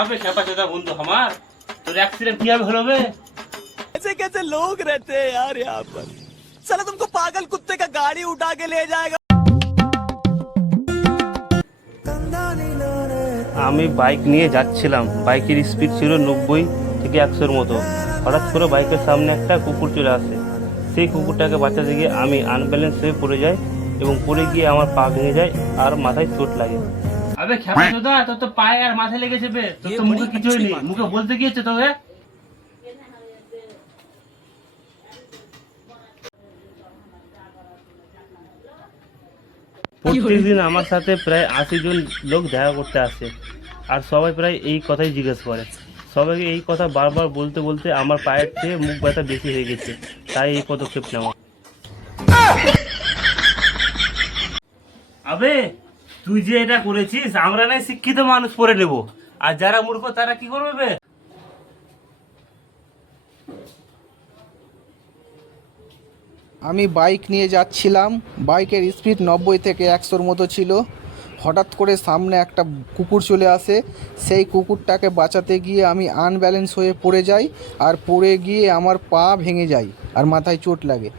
আবে খেপাচোদা বন্ধু আমার, তোর অ্যাক্সিডেন্ট কিভাবে হলো বে? ऐसे कैसे लोग रहते हैं यार यहाँ पर। साला तुमको पागल कुत्ते का गाड़ी उठा के ले जाएगा। আমি বাইক নিয়ে যাচ্ছিলাম, বাইকের স্পিড ছিল 90 থেকে 100-র মতো। হঠাৎ করে বাইকের সামনে একটা কুকুর চলে আসে। সেই কুকুরটাকে বাঁচাতে গিয়ে আমি আনব্যালেন্স হয়ে পড়ে যাই এবং পড়ে গিয়ে আমার পা ভেঙে যায় আর মাথায় চোট লাগে। আবে খেপাচোদা, তোর তো পায়ে আর মাথায় লেগেছে বে, তোর তো মুখে কিছুই নেই, মুখে বলতে গিয়েছে তোকে। প্রত্যেকদিন আমার সাথে প্রায় 80 জন লোক দেখা করতে আসে, আর সবাই প্রায় এই কথাই জিজ্ঞেস করে। সবাইকে এই কথা বারবার বলতে বলতে আমার পায়ের চেয়ে মুখ ব্যথা বেশি হয়ে গেছে, তাই এই পদক্ষেপ নেওয়া। আবে তুই যে এটা করেছিস, আমরা নাই শিক্ষিত মানুষ পড়ে নেব, আর যারা মূর্খ তারা কি করবে বে? আমি বাইক নিয়ে যাচ্ছিলাম, বাইকের স্পিড 90 থেকে 100-র মতো ছিল। হঠাৎ করে সামনে একটা কুকুর চলে আসে। সেই কুকুরটাকে বাঁচাতে গিয়ে আমি আনব্যালেন্স হয়ে পড়ে যাই, আর পড়ে গিয়ে আমার পা ভেঙে যায় আর মাথায় চোট লাগে।